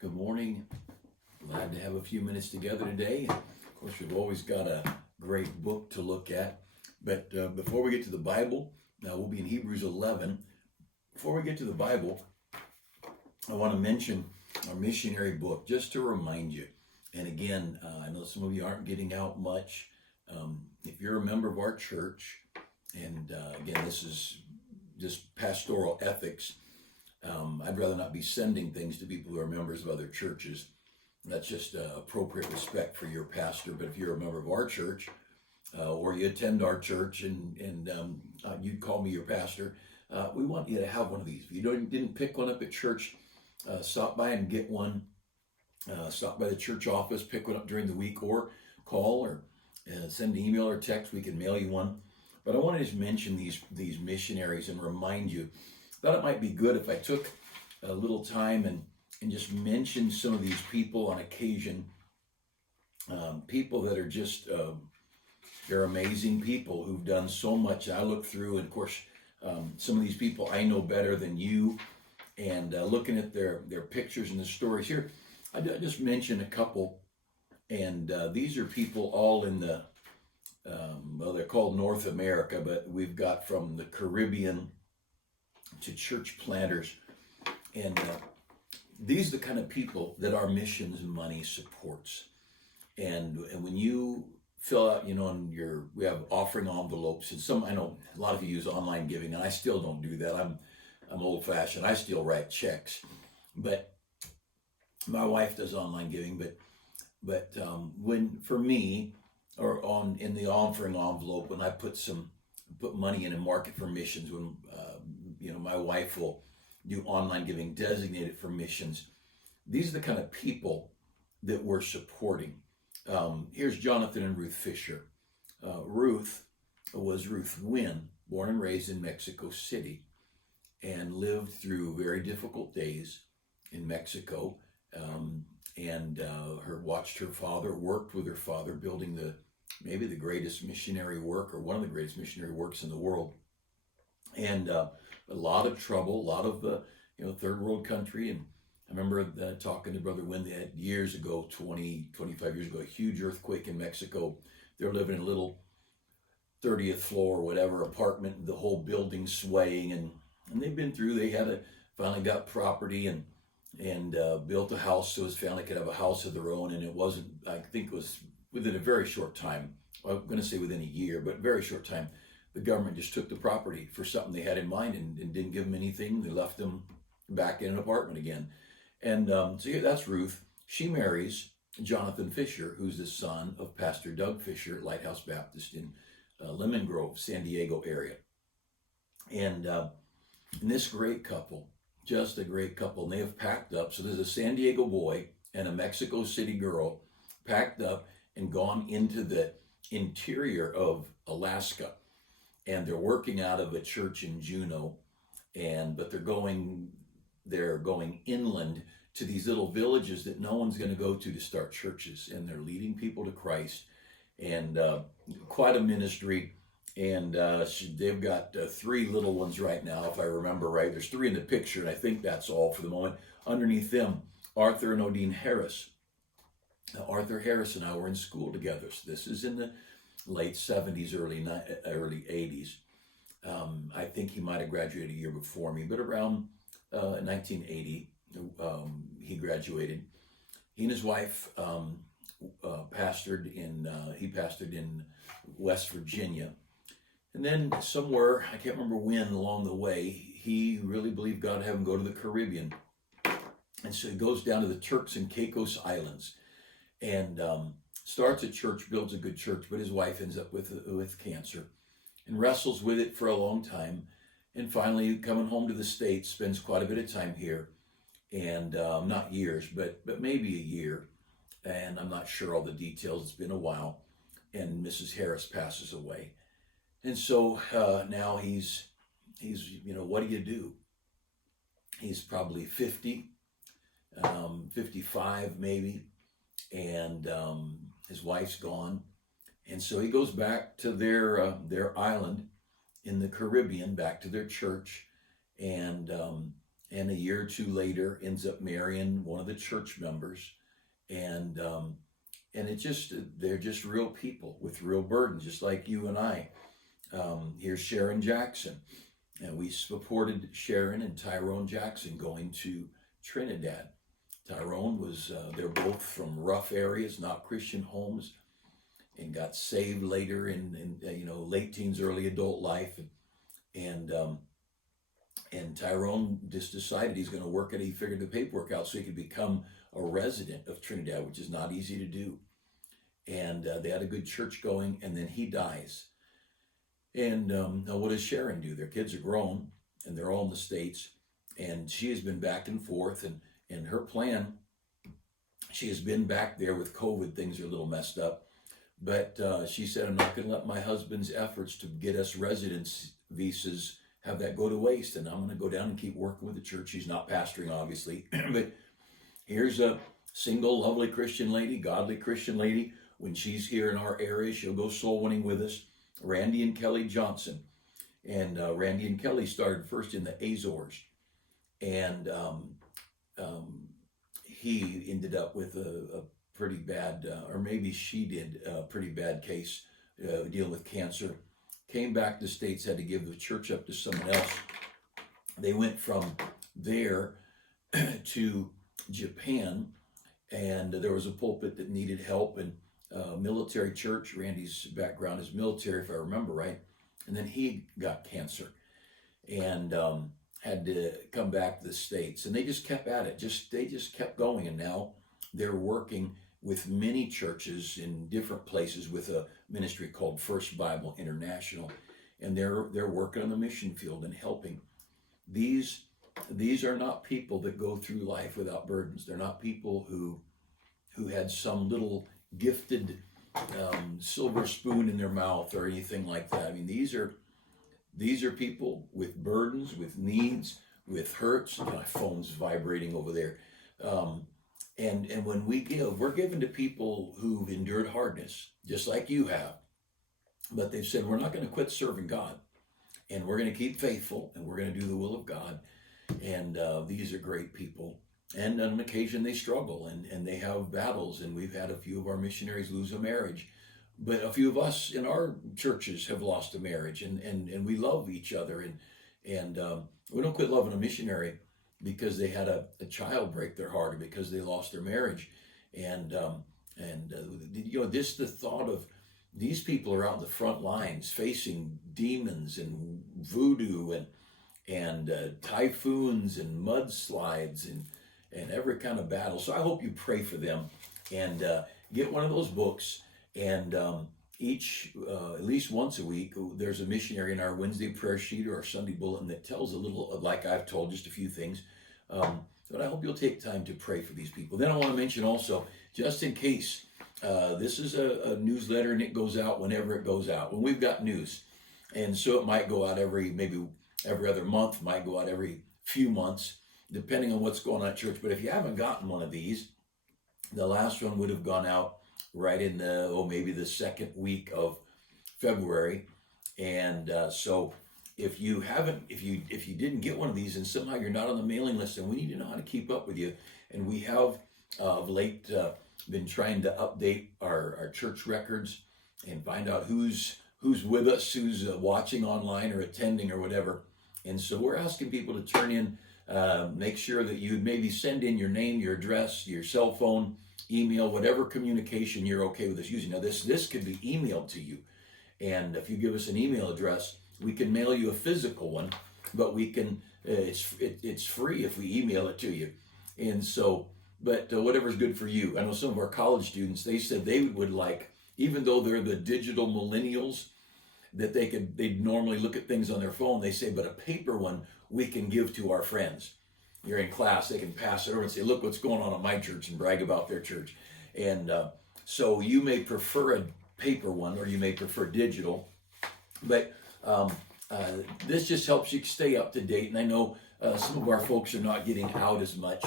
Good morning. Glad to have a few minutes together today. Of course, we've always got a great book to look at. But before we get to the Bible, now we'll be in Hebrews 11. Before we get to the Bible, I want to mention our missionary book just to remind you. And again, I know some of you aren't getting out much. If you're a member of our church, and again, this is just pastoral ethics, I'd rather not be sending things to people who are members of other churches. That's just appropriate respect for your pastor. But if you're a member of our church, or you attend our church and you'd call me your pastor, we want you to have one of these. If you didn't pick one up at church, stop by and get one. Stop by the church office, pick one up during the week, or call or send an email or text. We can mail you one. But I want to just mention these missionaries and remind you that it might be good if I took a little time and just mentioned some of these people on occasion. People that are just, they're amazing people who've done so much. I look through, and of course, some of these people I know better than you, and looking at their pictures and the stories here, I just mentioned a couple, and these are people all in the, well, they're called North America, but we've got from the Caribbean to church planters, and these are the kind of people that our missions money supports. And when you fill out, we have offering envelopes, and I know a lot of you use online giving, and I still don't do that. I'm old-fashioned. I still write checks, but my wife does online giving. But when for me, or in the offering envelope, when I put money in and mark it for missions, when my wife will do online giving designated for missions. These are the kind of people that we're supporting. Here's Jonathan and Ruth Fisher. Ruth was Ruth Wynn, born and raised in Mexico City, and lived through very difficult days in Mexico, and watched her father, worked with her father, building maybe the greatest missionary work, or one of the greatest missionary works in the world. And a lot of trouble, a lot of third world country. And I remember talking to Brother Wynn, they had years ago, 25 years ago, a huge earthquake in Mexico. They're living in a little 30th floor or whatever apartment, the whole building swaying, and they've been through. They finally got property and built a house so his family could have a house of their own. And it wasn't, I think it was within a very short time. I'm going to say within a year, but very short time. The government just took the property for something they had in mind and didn't give them anything. They left them back in an apartment again. And so yeah, that's Ruth. She marries Jonathan Fisher, who's the son of Pastor Doug Fisher at Lighthouse Baptist in Lemon Grove, San Diego area. And this great couple, just a great couple, and they have packed up. So there's a San Diego boy and a Mexico City girl packed up and gone into the interior of Alaska. And they're working out of a church in Juneau, but they're going inland to these little villages that no one's going to go to start churches, and they're leading people to Christ, and quite a ministry. And they've got 3 little ones right now, if I remember right. There's 3 in the picture, and I think that's all for the moment. Underneath them, Arthur and Odine Harris. Now, Arthur Harris and I were in school together. So this is in the late 70s, early 80s. I think he might have graduated a year before me, but around 1980, he graduated. He and his wife pastored in West Virginia. And then somewhere, I can't remember when along the way, he really believed God had him go to the Caribbean. And so he goes down to the Turks and Caicos Islands and starts a church, builds a good church, but his wife ends up with cancer and wrestles with it for a long time. And finally, coming home to the States, spends quite a bit of time here, and not years, but maybe a year. And I'm not sure all the details. It's been a while. And Mrs. Harris passes away. And so now he's what do you do? He's probably 50, 55 maybe, and his wife's gone. And so he goes back to their island in the Caribbean, back to their church, and and a year or two later ends up marrying one of the church members. And it's just, they're just real people with real burdens, just like you and I. Here's Sharon Jackson, and we supported Sharon and Tyrone Jackson going to Trinidad. Tyrone was, they're both from rough areas, not Christian homes, and got saved later in late teens, early adult life. And Tyrone just decided he's going to work it. He figured the paperwork out so he could become a resident of Trinidad, which is not easy to do. And they had a good church going, and then he dies. And now what does Sharon do? Their kids are grown, and they're all in the States, and she has been back and forth, and her plan, she has been back there with COVID. Things are a little messed up, but she said, I'm not going to let my husband's efforts to get us residence visas have that go to waste, and I'm going to go down and keep working with the church. She's not pastoring, obviously, but here's a single, lovely Christian lady, godly Christian lady. When she's here in our area, she'll go soul winning with us. Randy and Kelly Johnson. And Randy and Kelly started first in the Azores. And he ended up with a pretty bad, or maybe she did a pretty bad case dealing with cancer. Came back to the States, had to give the church up to someone else. They went from there to Japan, and there was a pulpit that needed help, and military church. Randy's background is military, if I remember right. And then he got cancer and had to come back to the States. And they just kept at it. They just kept going. And now they're working with many churches in different places with a ministry called First Bible International. And they're working on the mission field and helping. These are not people that go through life without burdens. They're not people who had some little gifted silver spoon in their mouth or anything like that. I mean, these are people with burdens, with needs, with hurts. My phone's vibrating over there. And when we give, we're giving to people who've endured hardness, just like you have. But they've said, we're not going to quit serving God, and we're going to keep faithful, and we're going to do the will of God. And these are great people. And on occasion they struggle and they have battles, and we've had a few of our missionaries lose a marriage. But a few of us in our churches have lost a marriage, and we love each other. And we don't quit loving a missionary because they had a child break their heart or because they lost their marriage. And this the thought of these people are out in the front lines facing demons and voodoo and typhoons and mudslides and every kind of battle. So I hope you pray for them and get one of those books. And at least once a week, there's a missionary in our Wednesday prayer sheet or our Sunday bulletin that tells a little, like I've told, just a few things. But I hope you'll take time to pray for these people. Then I want to mention also, just in case, this is a newsletter and it goes out whenever it goes out. When we've got news. And so it might go out maybe every other month, might go out every few months, depending on what's going on at church. But if you haven't gotten one of these, the last one would have gone out right in maybe the second week of February. And so if you didn't get one of these and somehow you're not on the mailing list, then we need to know how to keep up with you. And we have of late been trying to update our church records and find out who's with us, who's watching online or attending or whatever. And so we're asking people to turn in, make sure that you maybe send in your name, your address, your cell phone, email, whatever communication you're okay with us using. Now this could be emailed to you. And if you give us an email address, we can mail you a physical one, but we can, it's free if we email it to you. And so, but whatever's good for you. I know some of our college students, they said they would like, even though they're the digital millennials, that they'd normally look at things on their phone. They say, but a paper one we can give to our friends. You're in class, they can pass it over and say, look what's going on at my church, and brag about their church. And so you may prefer a paper one or you may prefer digital, but this just helps you stay up to date. And I know some of our folks are not getting out as much,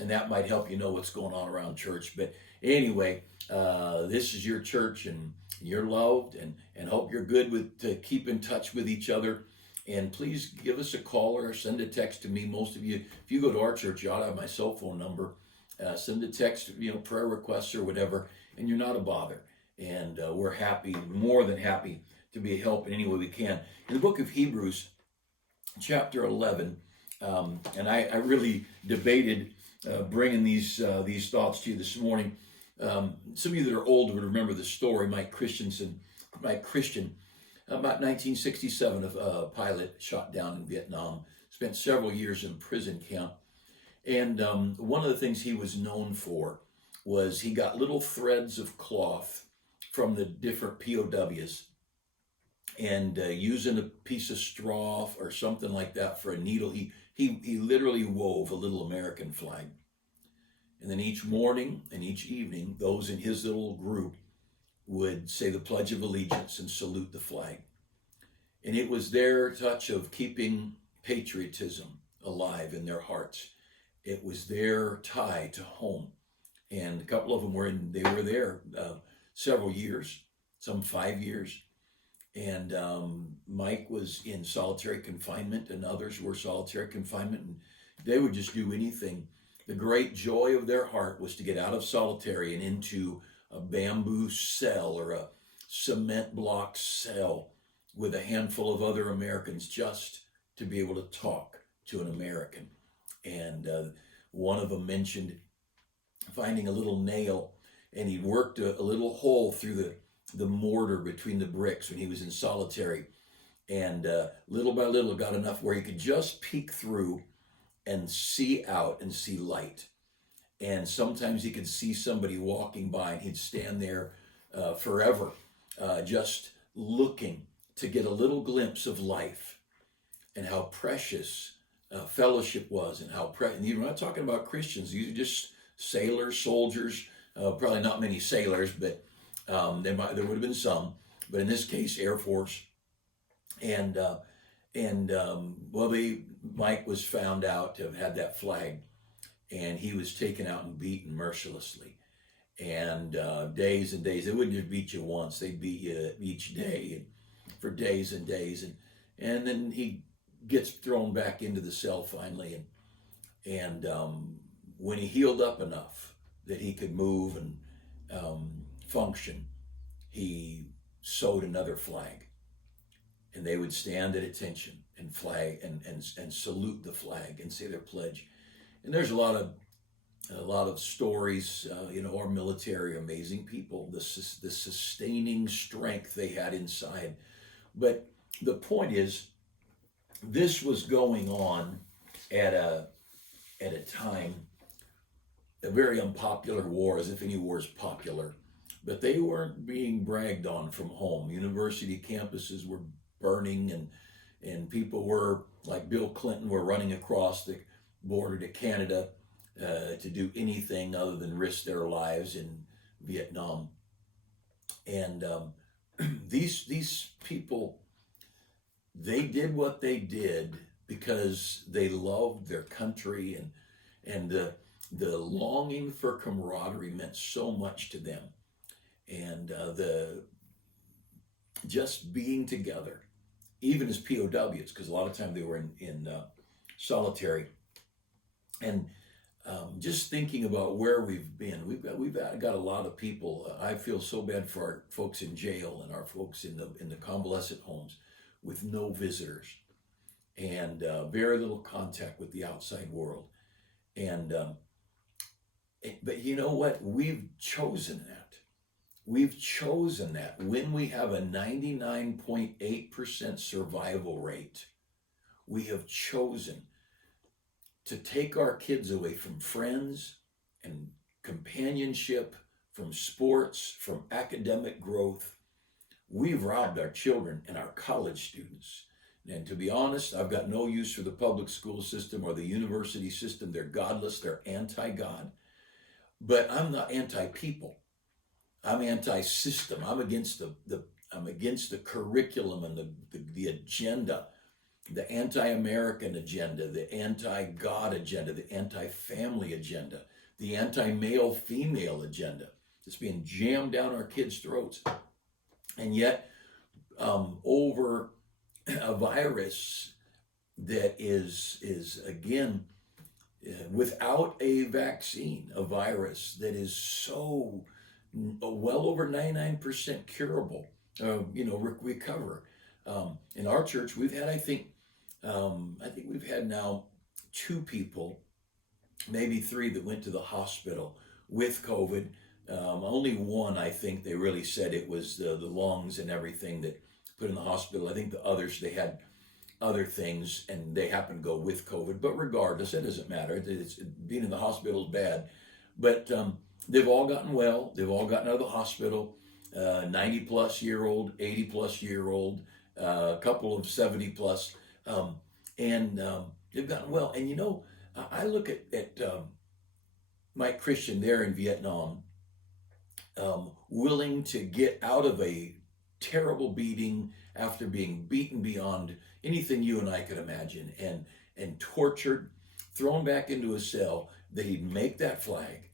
and that might help you know what's going on around church. But anyway, this is your church, and you're loved, and hope you're good to keep in touch with each other. And please give us a call or send a text to me. Most of you, if you go to our church, you ought to have my cell phone number. Send a text, prayer requests or whatever, and you're not a bother. And we're happy, more than happy, to be a help in any way we can. In the book of Hebrews, chapter 11, and I really debated bringing these thoughts to you this morning. Some of you that are older would remember the story, Mike Christian, about 1967, a pilot shot down in Vietnam, spent several years in a prison camp. And one of the things he was known for was he got little threads of cloth from the different POWs, and using a piece of straw or something like that for a needle, he literally wove a little American flag. And then each morning and each evening, those in his little group would say the Pledge of Allegiance and salute the flag. And it was their touch of keeping patriotism alive in their hearts. It was their tie to home. And a couple of them were there several years, some 5 years. And Mike was in solitary confinement, and others were solitary confinement, and they would just do anything. The great joy of their heart was to get out of solitary and into a bamboo cell or a cement block cell with a handful of other Americans, just to be able to talk to an American. And one of them mentioned finding a little nail, and he worked a little hole through the mortar between the bricks when he was in solitary, and little by little got enough where he could just peek through and see out and see light. And sometimes he could see somebody walking by, and he'd stand there forever, just looking to get a little glimpse of life and how precious fellowship was, and how and you're not talking about Christians. These are just sailors, soldiers, probably not many sailors, but there would have been some, but in this case, Air Force. And Mike was found out to have had that flag, and he was taken out and beaten mercilessly. And days and days, they wouldn't just beat you once, they'd beat you each day, and for days and days. And then he gets thrown back into the cell finally. And when he healed up enough that he could move and function, he sewed another flag, and they would stand at attention and flag and salute the flag and say their pledge. And there's a lot of stories. Our military, amazing people, the sustaining strength they had inside. But the point is, this was going on at a time, a very unpopular war, as if any war is popular. But they weren't being bragged on from home. University campuses were burning, and people were, like Bill Clinton, were running across the border to Canada to do anything other than risk their lives in Vietnam. And these people, they did what they did because they loved their country, and the longing for camaraderie meant so much to them. And the just being together, even as POWs, because a lot of time they were in solitary, and just thinking about where we've been. We've got a lot of people. I feel so bad for our folks in jail and our folks in the convalescent homes with no visitors and very little contact with the outside world. And but you know what? We've chosen that. We've chosen that. When we have a 99.8% survival rate, we have chosen to take our kids away from friends and companionship, from sports, from academic growth. We've robbed our children and our college students. And to be honest, I've got no use for the public school system or the university system. They're godless, they're anti-God. But I'm not anti-people. I'm anti-system. I'm against the curriculum and the agenda, the anti-American agenda, the anti-God agenda, the anti-family agenda, the anti-male-female agenda that's being jammed down our kids' throats. And yet, over a virus that is again, without a vaccine, a virus that is so well over 99% curable, recover. In our church, we've had, I think we've had now 2 people, maybe 3, that went to the hospital with COVID. Only one, I think they really said it was the lungs and everything that put in the hospital. I think the others, they had other things and they happened to go with COVID. But regardless, it doesn't matter. Being in the hospital is bad. But they've all gotten well. They've all gotten out of the hospital. 90 plus year old, 80 plus year old, a couple of 70 plus. And they've gotten well. And I look at Mike Christian there in Vietnam, willing to get out of a terrible beating after being beaten beyond anything you and I could imagine, and tortured, thrown back into a cell, that he'd make that flag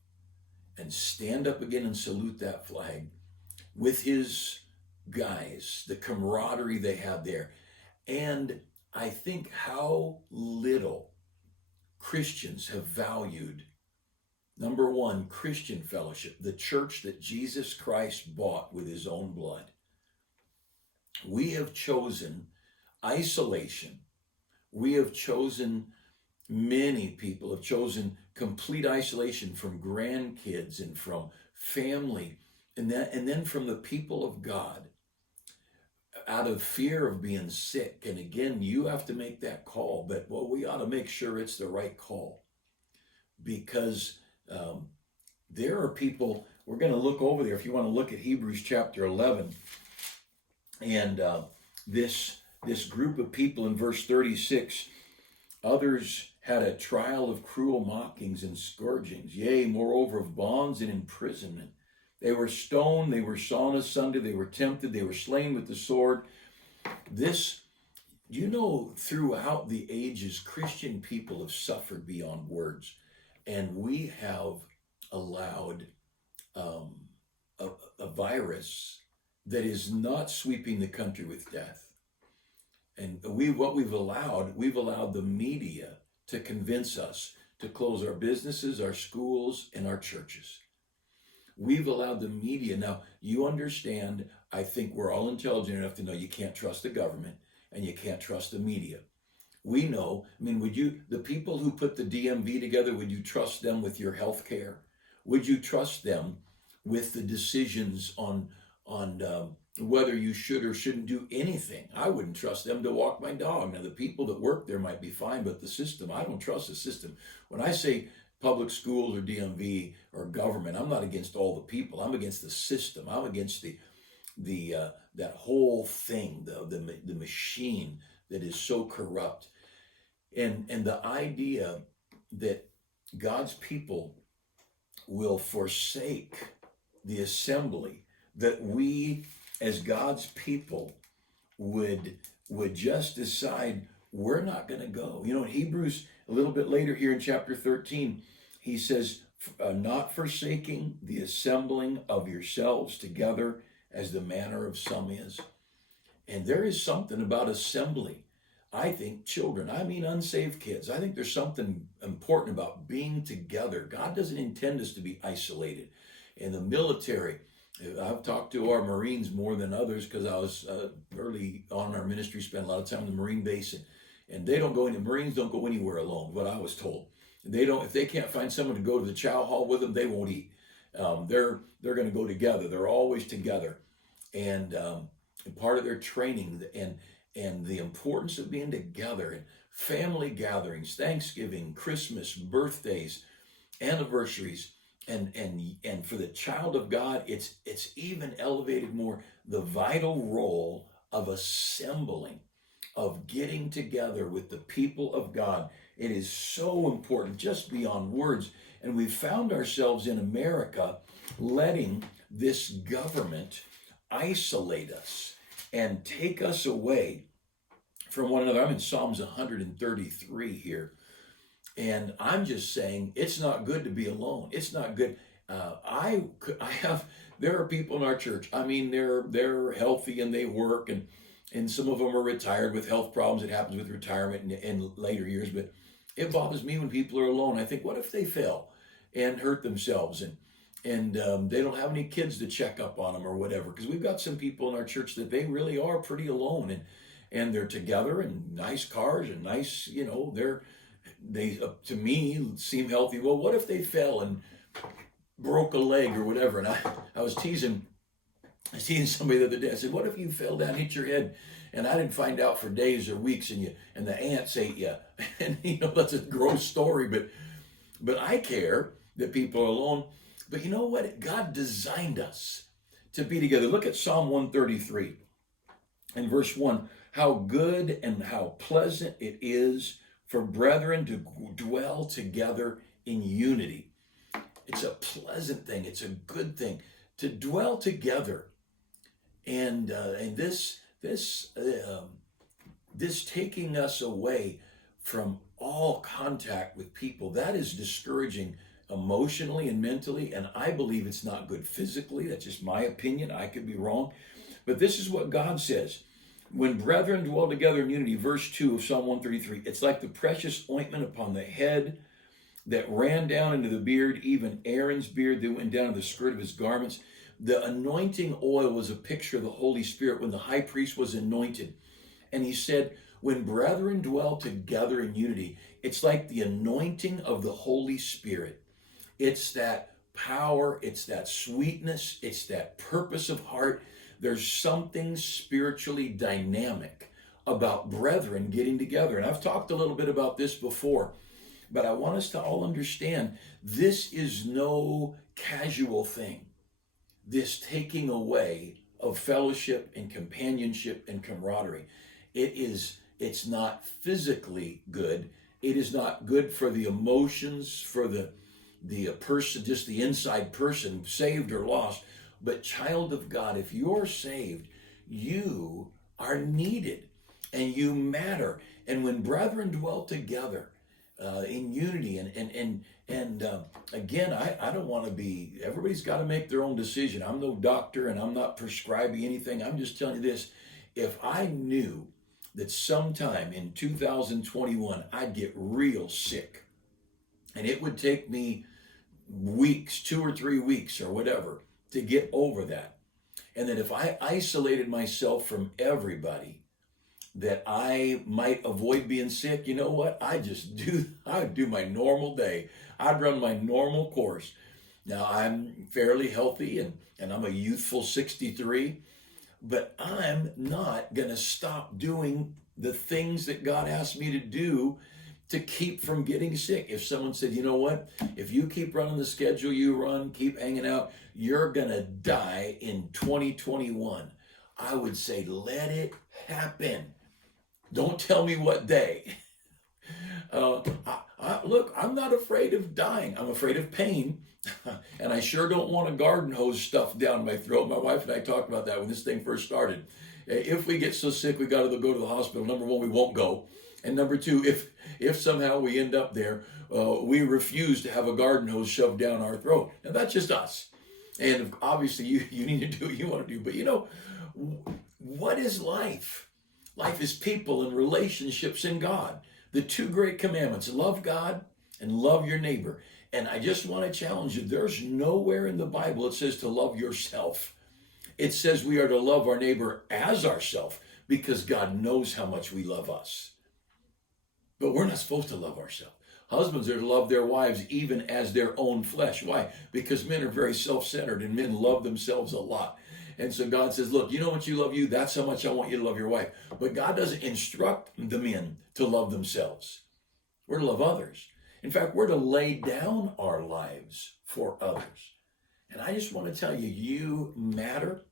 and stand up again and salute that flag with his guys, the camaraderie they had there. And I think how little Christians have valued, number one, Christian fellowship, the church that Jesus Christ bought with his own blood. We have chosen isolation. We have chosen, many people have chosen complete isolation from grandkids and from family, and then from the people of God, out of fear of being sick. And again, you have to make that call, but we ought to make sure it's the right call, because there are people. We're going to look over there. If you want to look at Hebrews chapter 11, and this group of people in verse 36, others had a trial of cruel mockings and scourgings, yea, moreover, of bonds and imprisonment. They were stoned, they were sawn asunder, they were tempted, they were slain with the sword. Throughout the ages, Christian people have suffered beyond words, and we have allowed a virus that is not sweeping the country with death. And we've allowed the media to convince us to close our businesses, our schools, and our churches. We've allowed the media. Now, you understand, I think we're all intelligent enough to know you can't trust the government and you can't trust the media. We know, the people who put the DMV together, would you trust them with your health care? Would you trust them with the decisions on whether you should or shouldn't do anything? I wouldn't trust them to walk my dog. Now, the people that work there might be fine, but the system, I don't trust the system. When I say public schools or DMV or government, I'm not against all the people. I'm against the system. I'm against that whole thing, the machine that is so corrupt. And the idea that God's people will forsake the assembly, that we as God's people would just decide we're not going to go. In Hebrews, a little bit later here in chapter 13, he says, not forsaking the assembling of yourselves together as the manner of some is. And there is something about assembly. I think children, unsaved kids, I think there's something important about being together. God doesn't intend us to be isolated. In the military, I've talked to our Marines more than others because I was early on in our ministry, spent a lot of time in the Marine base, and Marines don't go anywhere alone, what I was told. If they can't find someone to go to the chow hall with them, they won't eat. They're going to go together. They're always together. And part of their training and the importance of being together, and family gatherings, Thanksgiving, Christmas, birthdays, anniversaries, and for the child of God, it's even elevated more, the vital role of assembling, of getting together with the people of God. It is so important, just beyond words. And we found ourselves in America letting this government isolate us and take us away from one another. I'm in Psalms 133 here, and I'm just saying it's not good to be alone. It's not good. There are people in our church. They're healthy and they work, and and some of them are retired with health problems. It happens with retirement in later years, but it bothers me when people are alone. I think, what if they fell and hurt themselves, and they don't have any kids to check up on them or whatever? Because we've got some people in our church that they really are pretty alone, and they're together and nice cars and nice, they to me seem healthy. Well, what if they fell and broke a leg or whatever? And I was teasing somebody the other day. I said, what if you fell down, hit your head, and I didn't find out for days or weeks, and the ants ate you? And that's a gross story, but I care that people are alone. But you know what? God designed us to be together. Look at Psalm 133 and verse 1. How good and how pleasant it is for brethren to dwell together in unity. It's a pleasant thing. It's a good thing to dwell together. And this taking us away from all contact with people, that is discouraging emotionally and mentally, and I believe it's not good physically. That's just my opinion. I could be wrong. But this is what God says. When brethren dwell together in unity, verse 2 of Psalm 133, it's like the precious ointment upon the head that ran down into the beard, even Aaron's beard that went down to the skirt of his garments. The anointing oil was a picture of the Holy Spirit when the high priest was anointed. And he said, when brethren dwell together in unity, it's like the anointing of the Holy Spirit. It's that power, it's that sweetness, it's that purpose of heart. There's something spiritually dynamic about brethren getting together. And I've talked a little bit about this before, but I want us to all understand this is no casual thing. This taking away of fellowship and companionship and camaraderie. It's not physically good. It is not good for the emotions, for the person, just the inside person, saved or lost. But child of God, if you're saved, you are needed and you matter. And when brethren dwell together in unity, and again, I don't want to be, everybody's got to make their own decision. I'm no doctor and I'm not prescribing anything. I'm just telling you this. If I knew that sometime in 2021 I'd get real sick and it would take me weeks, 2 or 3 weeks or whatever, to get over that. And that if I isolated myself from everybody, that I might avoid being sick, you know what? I would do my normal day. I'd run my normal course. Now I'm fairly healthy and I'm a youthful 63, but I'm not gonna stop doing the things that God asked me to do to keep from getting sick. If someone said, you know what, if you keep running the schedule you run, keep hanging out, you're gonna die in 2021. I would say, let it happen. Don't tell me what day. Look, I'm not afraid of dying. I'm afraid of pain. And I sure don't want a garden hose stuffed down my throat. My wife and I talked about that when this thing first started. If we get so sick we got to go to the hospital, number one, we won't go. And number two, if somehow we end up there, we refuse to have a garden hose shoved down our throat. Now, that's just us. And obviously, you need to do what you want to do. But you know, what is life? Life is people and relationships in God. The two great commandments, love God and love your neighbor. And I just want to challenge you, there's nowhere in the Bible it says to love yourself. It says we are to love our neighbor as ourselves because God knows how much we love us. But we're not supposed to love ourselves. Husbands are to love their wives even as their own flesh. Why? Because men are very self-centered and men love themselves a lot. And so God says, look, you know what, you love you, that's how much I want you to love your wife. But God doesn't instruct the men to love themselves. We're to love others. In fact, we're to lay down our lives for others. And I just want to tell you, you matter.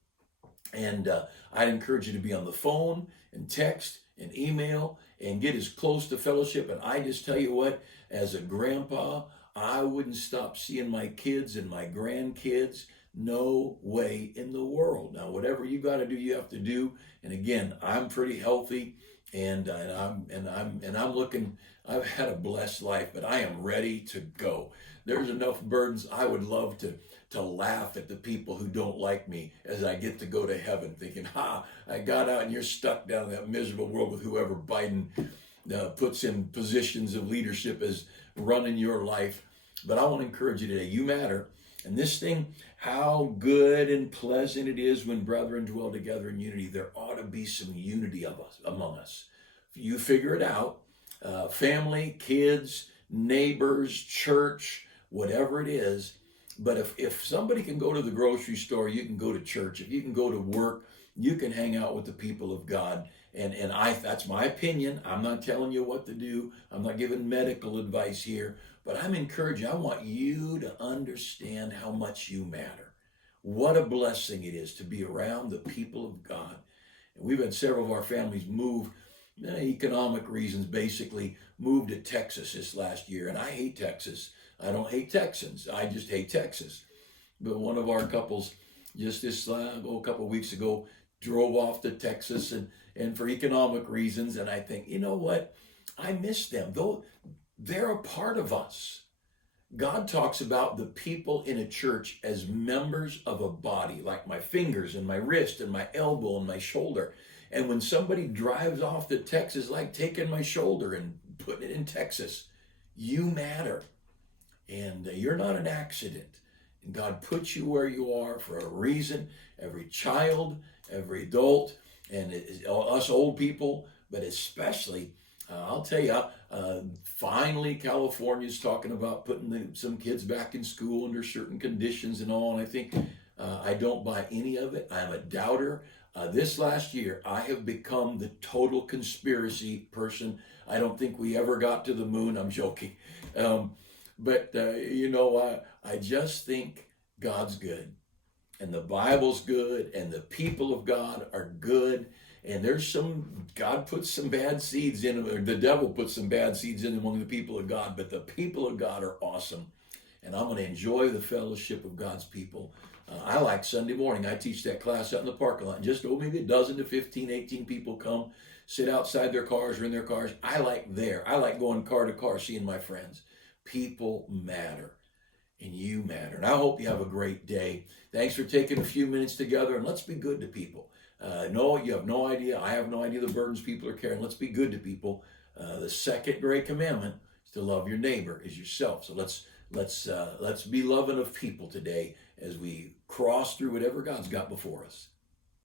And I encourage you to be on the phone and text and email and get as close to fellowship. And I just tell you what, as a grandpa, I wouldn't stop seeing my kids and my grandkids. No way in the world. Now, whatever you got to do, you have to do. And again, I'm pretty healthy, and I'm looking. I've had a blessed life, but I am ready to go. there's enough burdens. I would love to laugh at the people who don't like me as I get to go to heaven, thinking, I got out and you're stuck down in that miserable world with whoever Biden puts in positions of leadership as running your life. But I want to encourage you today, you matter. And this thing, how good and pleasant it is when brethren dwell together in unity. There ought to be some unity among us. You figure it out. Family, kids, neighbors, church, whatever it is. But if somebody can go to the grocery store, you can go to church. If you can go to work, you can hang out with the people of God. And that's my opinion. I'm not telling you what to do. I'm not giving medical advice here. But I'm encouraging. I want you to understand how much you matter. What a blessing it is to be around the people of God. And we've had several of our families move, economic reasons, basically moved to Texas this last year. And I hate Texas. I don't hate Texans. I just hate Texas. But one of our couples just a couple of weeks ago drove off to Texas and for economic reasons. And I think, you know what? I miss them. Though they're a part of us. God talks about the people in a church as members of a body, like my fingers and my wrist and my elbow and my shoulder. And when somebody drives off to Texas, like taking my shoulder and putting it in Texas, you matter. And you're not an accident. And God puts you where you are for a reason. Every child, every adult, and us old people, but especially, I'll tell you, finally California's talking about putting some kids back in school under certain conditions and all. And I think I don't buy any of it. I'm a doubter. This last year, I have become the total conspiracy person. I don't think we ever got to the moon. I'm joking. But I just think God's good. And the Bible's good. And the people of God are good. And God puts some bad seeds in them, or the devil puts some bad seeds in among the people of God. But the people of God are awesome. And I'm going to enjoy the fellowship of God's people. I like Sunday morning. I teach that class out in the parking lot. And just maybe a dozen to 15, 18 people come, sit outside their cars or in their cars. I like going car to car, seeing my friends. People matter, and you matter. And I hope you have a great day. Thanks for taking a few minutes together, and let's be good to people. No, you have no idea. I have no idea the burdens people are carrying. Let's be good to people. The second great commandment is to love your neighbor as yourself. So let's be loving of people today as we cross through whatever God's got before us.